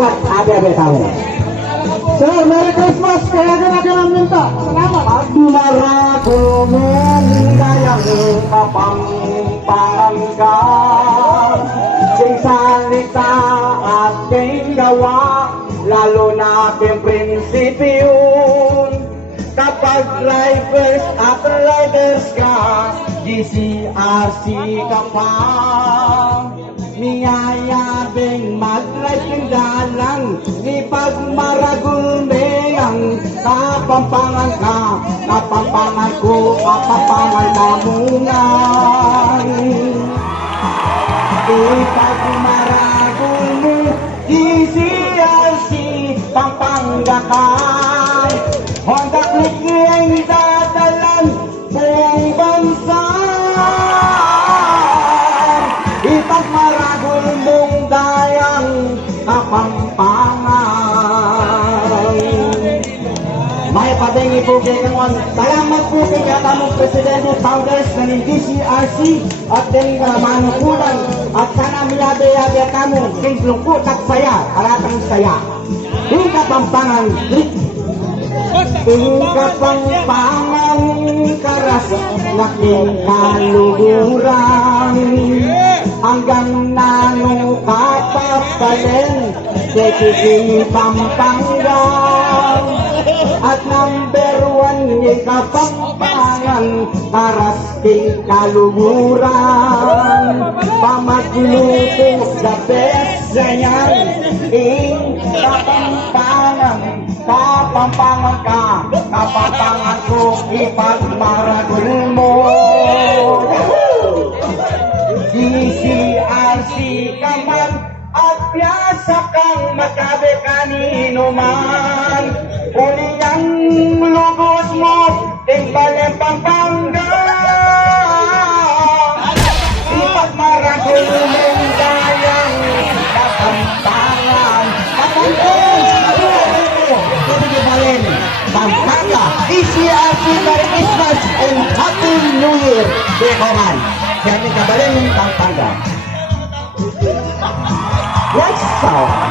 Kuat abi-abi tamu. Sir, Merry Christmas! Kaya ka na ng minta. Salamat! At dumaragunong dayang mapangpangan sing salita ating gawa, lalo na ating prinsipyong kapag drivers at riders ka, GCRC ka pa. Niyayabing mag-drive ng dalang, ni pagmaragulme ang kapampangan ka, kapampangan ko, kapampangan namungan. Ipagmaragulme, GCRC, Pampanga ka, Honda Click ang dadalan, buong bansa. Ipagmaragul mong dayang kapampangan. May padengi po kayo ngayon. Salamat po kay katamong Presidente Founders ng DCRC at din manukulan at sana milabe-yabe kamo kay lungkot at saya, aratang saya. Yung kapampangan, yung kapampangan karas laking kaluhuran hanggang nano kapapalin kay Pampanga at number 1 ni kapampangan karas king kaluhuran pamagluto the best ganyan ing kapampangan kapampangan ka kapampangan ko ipagmaragul mo. DCRC ka man at piyasa kang makabe kanino man, uli ang lubos mo tingbaleng Pampanga. Ipagmaragul mong dayang kapampangan Pampanga, DCRC, Merry Christmas and Happy New Year, Bekoman. Yan yung kabalin ng Pampanga. What's up?